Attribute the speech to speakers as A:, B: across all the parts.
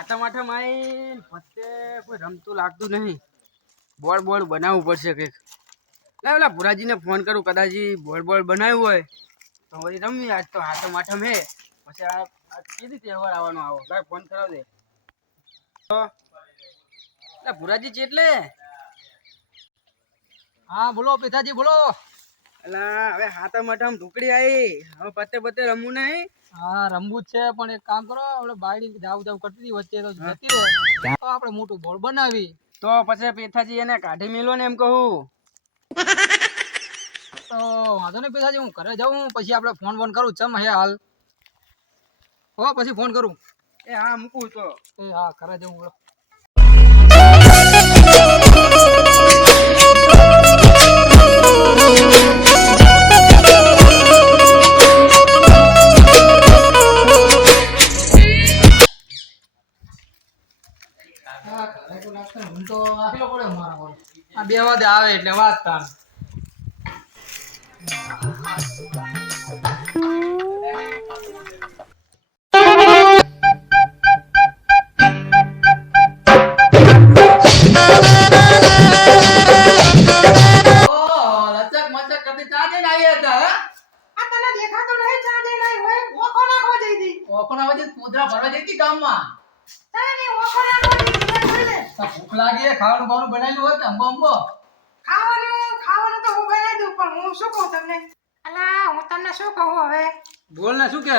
A: હાથા માથા માય વચ્ચે કોઈ રમતું લાગતું નહીં. બોળ બોળ બનાવવું પડશે કંઈક. ના પેલા ભુરાજીને ફોન કરું, કદાચ બોળ બોલ બનાવ્યું હોય. તો વળી રમી આજ તો હાથો માથા હે. પછી આ કેવી તહેવાર આવવાનો આવો? લાય ફોન કરાવ દે. તો ભુરાજી ચેટલે?
B: હા, બોલો પિતાજી બોલો.
A: અલા હવે હાથા મઠામ ઢુકડી આવી. હવે પતે પતે રમવું નહીં.
B: હા રમવું છે પણ એક કામ કરો આપણે બાયડી જાવ જાવ કરતી વચ્ચે તો જતી રહે. તો આપણે મોટું બોલ બનાવી.
A: તો પછી પેથાજી એને કાઢી મેલો ને એમ કહું.
B: તો વાંધો નહીં પેથાજી હું ઘરે જાઉં પછી આપણે ફોન ફોન કરું. ચમ હે હાલ? હો પછી ફોન કરું.
A: એ હા મૂકું તો.
B: એ હા ઘરે જવું બોલો. બે વાગે આવે એટલે વાત તાર ઓહ, ભૂખ લાગી ખાવાનું બાવાનું બનાવેલું હોય કે અંબો અંબો?
C: ખાવાનું ખાવાનું તો હું બનાવી દઉં પણ હું શું કહું તમને? અલા હું તમને શું કહું હવે?
B: બોલ ને શું કે?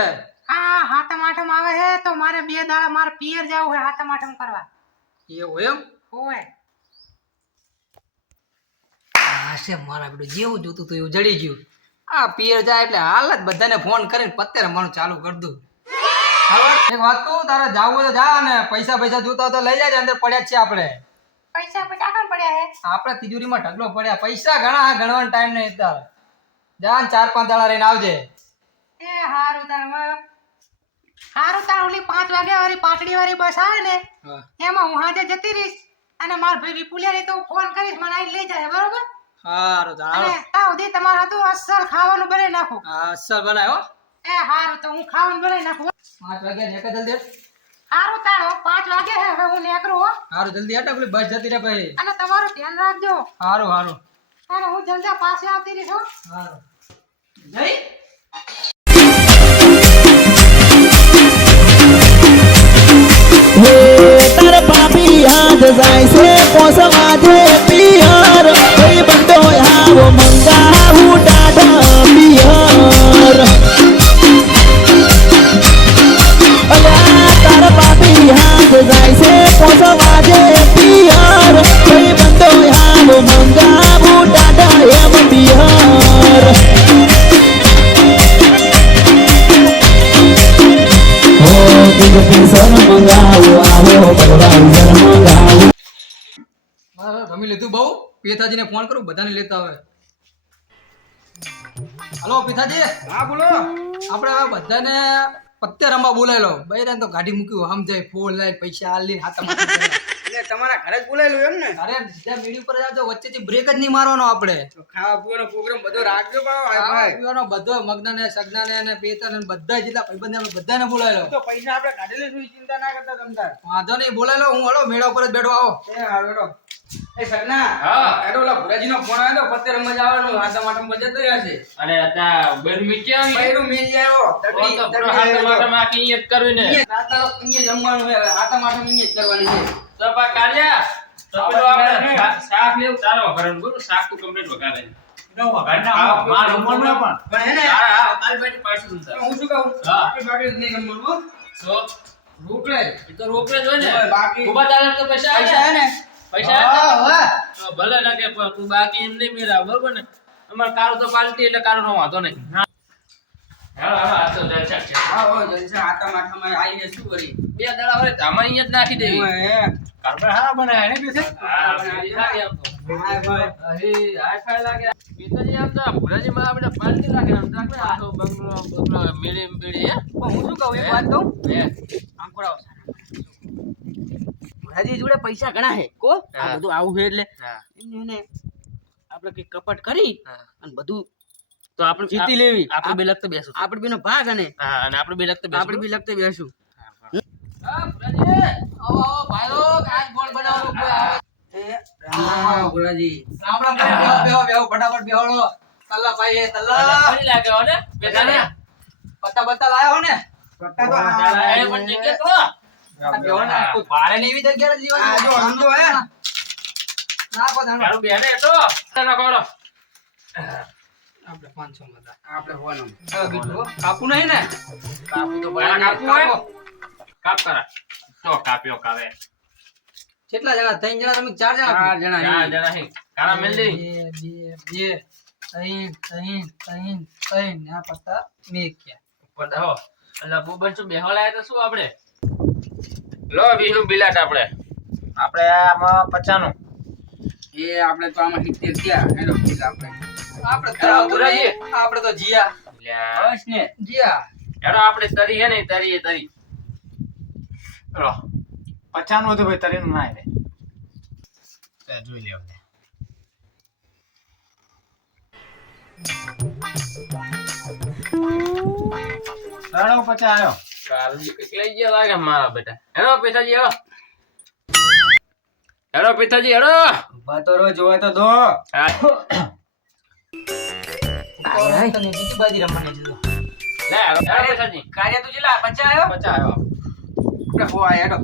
C: આ હાથમ આઠમ આવે છે તો મારે બે દાડા મારે પિયર જવું હોય હાથમ આઠમ કરવા.
B: એવું એમ?
C: હોય.
B: હશે મારા બેટું જેવું જોતું હતું એવું જડી ગયું. આ પિયર જાય એટલે હાલ જ બધાને ફોન કરીને પત્યારે રમવાનું ચાલુ કરી દઉં. એક વાત કહું તારે જાવું તો જા ને પૈસા પૈસા જોતા તો લઈ જાય અંદર પડ્યા છે આપણે.
C: પૈસા પૈસા કામ પડ્યા હે?
B: આપણે તિજોરીમાં ઢગલો પડ્યા. પૈસા ઘણા ગણવાનો ટાઈમ નહીં તાર જા ને ચાર પાંચ દાડા રહીને આવજે.
C: એ હારું તાર હારું તાર ઓલી પાંચ વાગે વાળી પાટડી વાળી બસ આવે ને એમાં હું હાજે જતી રહીશ અને માર ભાઈ વિપુલિયાને તો હું ફોન કરીશ મને આવી લઈ જાય બરોબર?
B: સારું તાર
C: અને ત્યાં સુધી તો હતું અસલ ખાવાનું બનાવી નાખું.
B: અસલ બનાવ્યો
C: એ હારું તો હું ખાવાનું બનાવી નાખું.
B: પાંચ વાગ્યા ને જલ્દી
C: હારું તારો પાંચ વાગે હે હવે હું નીકળું હો.
B: સારું જલ્દી હટ પેલી બસ જતી રહે ભાઈ
C: અને તમારું ધ્યાન રાખજો.
B: સારું હારું.
C: અને હું જલ્દી પાસે આવતી રહીશ હારો.
B: સારું જમી લીધું બહુ. પિતાજીને ફોન કરું બધાને લેતા આવે. હલો પિતાજી
A: હા બોલો.
B: આપણે બધાને પત્તે રમવા બોલાયેલો. બૈરાને તો ગાડી મૂક્યું સમજાય ફોન લઈ પૈસા હાલ લઈને હાથમાં
A: એટલે તમારા ઘરે જ બોલાયેલું એમ ને
B: અરે સીધા મીડી ઉપર જાજો વચ્ચેથી બ્રેક જ નહીં મારવાનો આપણે.
A: ખાવા પીવાનો પ્રોગ્રામ બધો રાખજો ભાઈ.
B: પીવાનો બધો મગનાને સગનાને અને પેતાને ને બધા જેટલા ભાઈબંધ આપણે બધાને બોલાયેલો.
A: તો પૈસા આપણે કાઢી શું ચિંતા ના કરતા તમતાર
B: વાંધો નહીં બોલાયેલો હું હળો મેળા ઉપર જ બેઠો આવો.
A: એ હાલો હેડો. એ સગના હા. એડો ઓલા ભુરાજીનો ફોન આવ્યો તો પત્તે રમવા જવાનું હાથા માટમ બજત રહ્યા છે.
D: અને ત્યાં બેડમી ક્યાં આવી?
A: બૈરું મિલ આવ્યો
D: ઓ
A: તગડી
D: તો પૂરો
A: તગડી
D: માટે માખી અહીંયા જ કરવી ને.
A: રાત અહીંયા જમવાનું છે હવે હાથા માટમ અહીંયા જ કરવાની છે.
D: તો બા કાઢ્યા. તો પેલું આપણે શાક ને એવું તારે વઘારવાનું બરોબર? શાક તો complete વઘારે. હા, મારે ઉંમર ના પણ.
A: પણ હે ને
D: હા, તારી બાજુ પાછું.
A: હું શું કહું. આપણી બાકી નહીં ગમવાનું.
D: તો
A: રોકડે
D: એ તો રોકડે જ હોય ને.
A: બાકી-
D: ઊભા તારે તો પૈસા
A: પૈસા હે
D: ને?
A: ને
D: પૈસા આવે
A: હા,
D: ભલે લાગે પણ તું બાકી એમ નહીં મેળા બરોબર ને અમારે કારો તો પાલતી એટલે કારો નો વાંધો નહીં બે દાડા હોય તો અહીંયા જ નાખી દેવી
A: હું હે
D: હા, પેલી આમ તો.
A: હાય
D: આ ખાઈ લાગે. પિતાજી આમ તો ભુરાજીમાં આપણે પાલટી નાખે આમ તો આપણે આખો બંગલો બંગલો મેળી મેળી
A: પણ હું શું કહું એક વાત કહું?
D: હે.
A: આમ કરાવો. ભુરાજી જોડે પૈસા ઘણા હે કો? આ બધું આવું છે એટલે આપડે એને આપણે કઈ કપટ કરી અને બધું
D: તો આપણે
A: જીતી લેવી.
D: આપણે બે લગતે બેસું.
A: આપણે બેનો ભાગ અને
D: હા અને આપણે બે લગતા બેસું.
A: આપણે બી લખતે બેસું.
D: ને
B: પત્તા બત્તા લાયા ને?
D: તારા એ પણ જગ્યા
B: ને, એવી જો,
A: આમ હે.
D: બેને તો કોડો
B: આપણે 500 માં
A: આપણે હોવાનું
B: હવે બીજું હો. કાપવું નહીં ને
A: કાપું તો
D: તારા હોય?
B: કાપો.
D: કરા. તો કાપ્યો કાવે.
B: કેટલા જણા? ત્રણ જણા તમે ચાર જણા?
A: ચાર જણા
D: ચાર. જણા હે. કારા મેલ
B: બે બે ત્રણ ત્રણ ત્રણ ત્રણ. ને પત્તા મેં ક્યાં
D: ઉપર હો એટલે બુબન શું બેહો લાયા તો શું આપણે લો વિહુ બિલાટ આપણે આપણે આમાં પચાનું.
A: એ આપણે તો આમાં સિત્તેર થયા. હેલો બિલ આપણે
B: આપણે તો આપણે તો જીયા.
A: બસ ને.
B: જીયા.
D: હેડો આપણે તરી હે ને તરી તરી. લો પચાનું હતું ભાઈ તરીનું ના આવે. જોઈ લે રાણો પચા આવ્યો કંઈક લઈ ગયા લાગે મારા બેટા. હેડો પિતાજી હેડો. હેડો પિતાજી હેડો.
A: ઊભા તો રહો જોવા તો દો.
B: બીજી બાજી રમવાની છે તો.
D: લે હેડો પિતાજી.
A: કાર્ય તું જેલા પચા આવ્યો
D: પચા આવ્યો
A: હો આયા હેડો.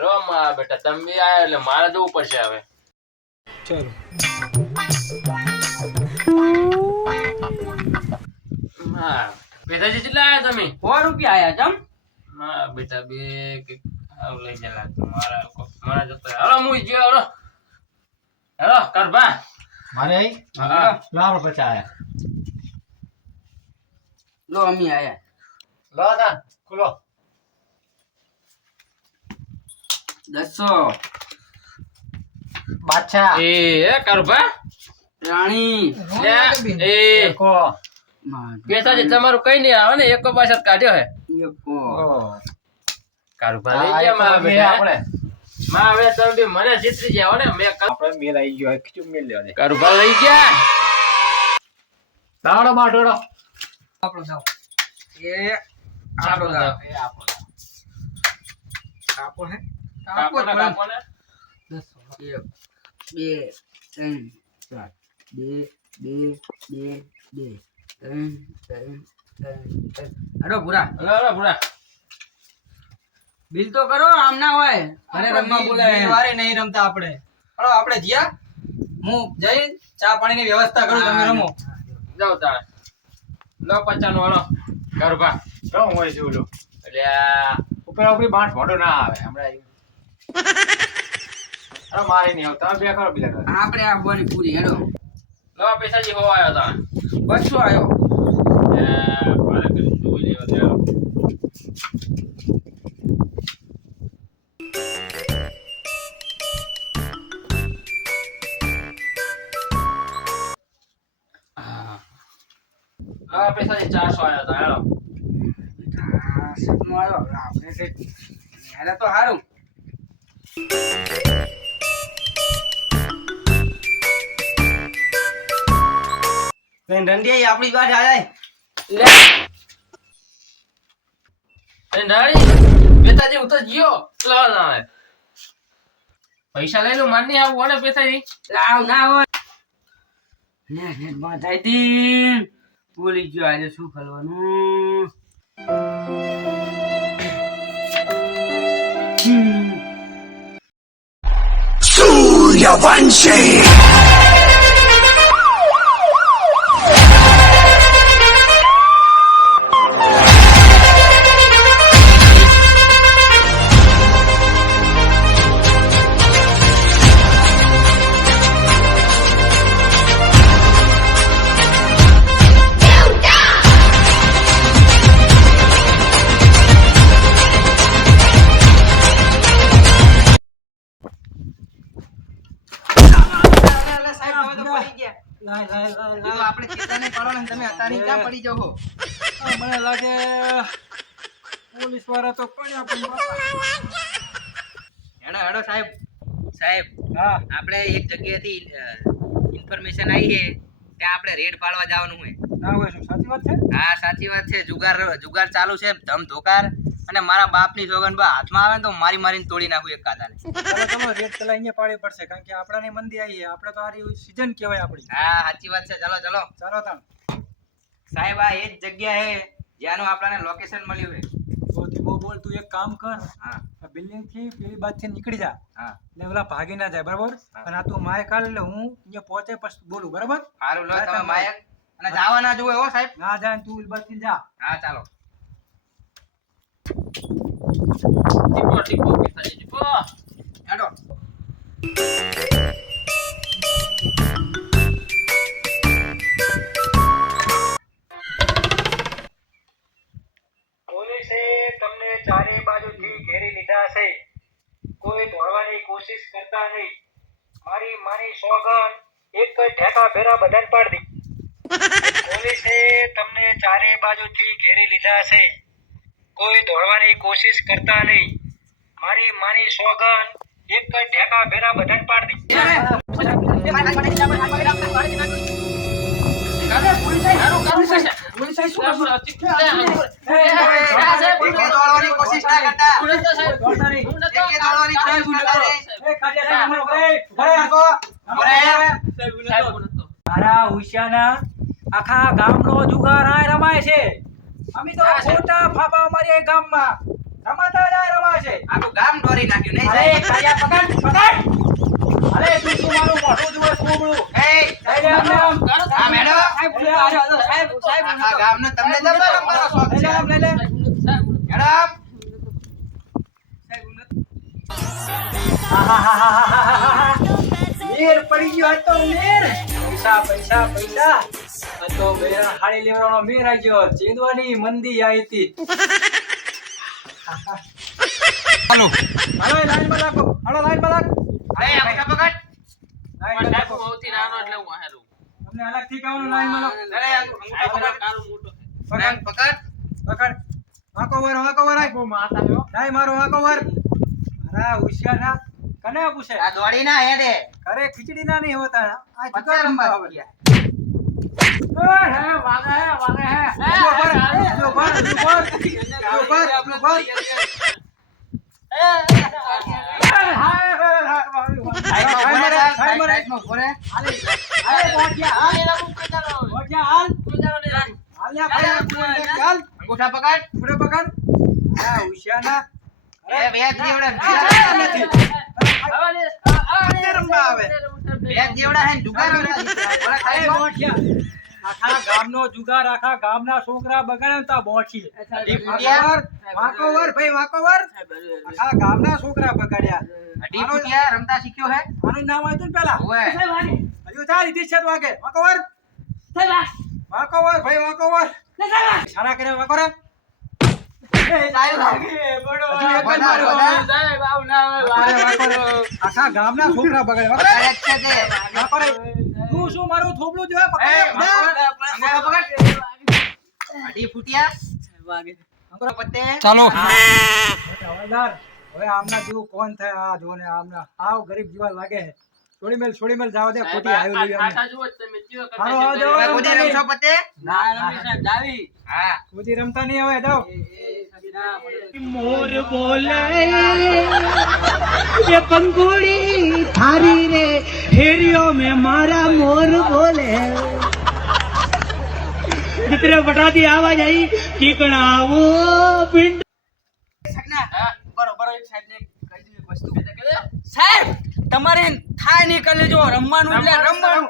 D: રો બેટા તમે બી આયા એટલે મારે જવું પડશે હવે. હા પિતાજી કેટલા આયા તમે?
A: સો રૂપિયા આયા જમ
D: હા બેટા બે લઈ જા લાગતું મારા મારા જતો. હાલો મુઈ ગયો હલો. હેલો કરભા.
E: મારે
D: હા.
E: લાવો પચા આયા.
A: લો અમી આયા.
E: લો ખુલો
A: દસો.
E: બાદશાહ
D: એ એ કરભા.
A: રાણી.
D: એ એ.
E: કો
D: પેસાજી તમારું કઈ નહીં આવે ને એકો પાછળ કાઢ્યો હે.
A: એકો.
D: કારુભા લઈ ગયા મારા બેટા.
E: આપણે.
D: માં હવે તમે બી મને જીતરી જાવ ને મેં
E: આપણે મેલ આવી ગયો ખીચું મેલ લેવા દે
D: કારુભા લઈ ગયા.
E: દાડો બાટોડો
B: આપણો જાઓ.
A: એ આપણો
E: એ આપણો
A: આપણો હે.
B: આપો
D: કાપો ને
B: જ પડે.
D: કાપો ને.
B: દસ.
A: એક બે ત્રણ ચાર. બે બે બે બે. ત્રણ ત્રણ ત્રણ ત્રણ. હેડો પૂરા
D: હલો હલો ભૂરા.
A: બિલ તો કરો આમ ના હોય. અરે રમવા બોલાય
B: વારે નહીં રમતા આપણે. હલો આપણે જીયા. હું જઈ ચા પાણીની વ્યવસ્થા કરું તમે રમો.
D: જાઓ તારે. લો પચાનો હલો. ગરબા
E: રમ હોય છે ઓલું
D: એટલે
E: ઉપર ઉપરી બાંઠ ભોડો ના આવે. હમણાં અરે મારે નહીં આવતા. તમે બે કરો બીજા
A: આપણે આ બોની પૂરી હેડો.
D: લો પૈસાજી હો આવ્યો તા.
A: બસો આવ્યો.
D: લો ચારસો આવ્યો
A: હતા આવ્યો આપણે તો સારું રંડિયા આપણી વાત આય
D: લે. એ નાળી હું તો જીયો લો ના આવે પૈસા લઈ લો માર નહીં આવું ને પેતાજી
A: લાવ ના હોય. ને ને દી. ભૂલી ગયો આજે શું કરવાનું? 要唤醒
B: લાય, લાય, લાય, લાય. આ મને લાગે પોલીસવાળા તો પડ્યા પણ
F: હેડો હેડો સાહેબ. સાહેબ
B: હા.
F: આપણે એક જગ્યાએથી ઇન્ફોર્મેશન આવી છે. ત્યાં આપણે રેડ પાડવા જવાનું હોય.
B: ના હોય શું? સાચી વાત છે?
F: હા સાચી વાત છે. જુગાર જુગાર ચાલુ છે. ધમ ધોકાર અને મારા બાપની સોગન બા હાથમાં આવે ને તો મારી મારીને તોડી નાખું એક કાદાને
G: ચલો ચલો રેટ પેલા અહીંયા પાડવી પડશે કારણ કે આપણાની મંદી આવી આપણે તો આરી સીઝન કહેવાય આપણી.
F: હા સાચી વાત છે. ચલો ચલો.
G: ચાલો તમ
F: સાહેબ આ એ જ જગ્યા હે જ્યાંનું આપણને લોકેશન મળ્યું છે.
G: તો ધીમો બોલ તું એક કામ કર.
F: હા.
G: આ બિલ્ડિંગથી પેલી બાદથી નીકળી જા.
F: હા.
G: એટલે ઓલા ભાગી ના જાય બરાબર? અને આ તું માય કાઢ એટલે હું અહીંયા પહોંચે પછી બોલું બરાબર?
F: સારું લો તમે માયક. અને જવા ના જુએ હો સાહેબ.
G: ના જાય તું એ થી જા.
F: હા ચાલો.
H: ટીપો ટીપો પિતાજી ટીપો
F: હેડો.
D: પોલીસે તમને ચારે બાજુથી ઘેરી લીધા છે કોઈ દોડવાની કોશિશ કરતા નહીં. મારી મારી સોગન, એક જ ઢેકા ભેરા બધાને પાડી પોલીસે તમને ચારે બાજુથી ઘેરી લીધા છે કોઈ દોડવાની કોશિશ કરતા નહીં. મારી મારી સોગન એક ઠેકા ભેરા બધાને પાડી
G: મારા ઉષાના આખા જુગાર રમાય છે. અમે તો ખોટા ફાફા મારીએ ગામમાં. રમાતા જ આ રમાય છે.
F: આખું ગામ દોરી નાખ્યું નહીં
G: અરે કાયા પકડ પકડ અરે તું શું મારું મોઢું જુએ લે આમને આમ.
F: આ મેડમ
G: સાહેબ, સાહેબ,
F: આખા ગામનો તમને જબર રમવાનો શોખ છે.
G: લે આમ, લઈ લે.
F: મેડમ
G: મેર પડી ગયો આ તો મેર. પૈસા પૈસા પૈસા. આ તો મેરા હાડી લેવાનો મેર આવી ગયો ચેદવાની મંદી આવી હતી. હાલો. હાલો લાઈનમાં રાખો. હાલો લાઈનમાં લાગ
F: અરે અંગૂઠા પકડ.
G: લાઈનમાં
H: સાહેબ બહુથી નાનો એટલે હું હારું.
G: તમને અલગથી કહેવાનું લાઈનમાં લાગો
F: અરે પકડ.
H: કારું મોટો
F: પકડ.
G: પકડ. વાંકો વર વાંકો વર આય. મારો વાકો વર. મારા હોશિયાર કને પૂછે
F: આ દોડી ના હેડે
G: ઘરે ખીચડી ના નહીં હોતા આ
F: રમવા
G: રમવા
F: ગયા
G: હે વાગે હે વાગે હે જો ભર જો ભર જો ભર જો ભર જો ભર
F: સાઈડમાં ઊભો રહે, સાઈડમાં ઊભો પકડ એ વેદ જેવડા હે જુગાર જેવડા ઓલા સાઈડમાં.
G: આખા ગામનો જુગાર આખા ગામના છોકરા બગાડે તા બોઠી
F: અઢી
G: ભાઈ વાંકોવર આખા ગામના છોકરા બગાડ્યા.
F: રમતા શીખ્યો હે?
G: આનું નામ આવ્યું ને પેલા? હજુ છે વાગે વાંકોવર વાંકોવર ભાઈ વાંકોવર સારા કરે વાંકોરે. વાંકોરે, વાંકોરે. આખા ગામના છોકરા બગાડે
F: તે.
G: શું મારું થોબલું? પકડ.
F: અઢી ફૂટિયા. અંગૂઠા
G: હવે આમના જેવું કોણ થાય? આ જો ને આમના. આવ ગરીબ જેવા લાગે. છોડી મેલ છોડી મેલ જાવ દે ખોટી આવ્યું લઈ અમને. હાલો, આવો
F: જાવ કુદી રમશો. હા.
G: ખોટી રમતા નહીં હવે મોર
I: બોલે એ પંખુડી થારી રે, હેરિયો મે મારા મોર બોલે. દીકરે બટાતી આવાજ આવી ચીકણાવો પિંડ. સાહેબ કહી દીધી વસ્તુ
A: સાહેબ તમારે થાય નહીં કરી લેજો, રમવાનું એટલે રમવાનું.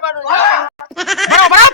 A: બરોબર?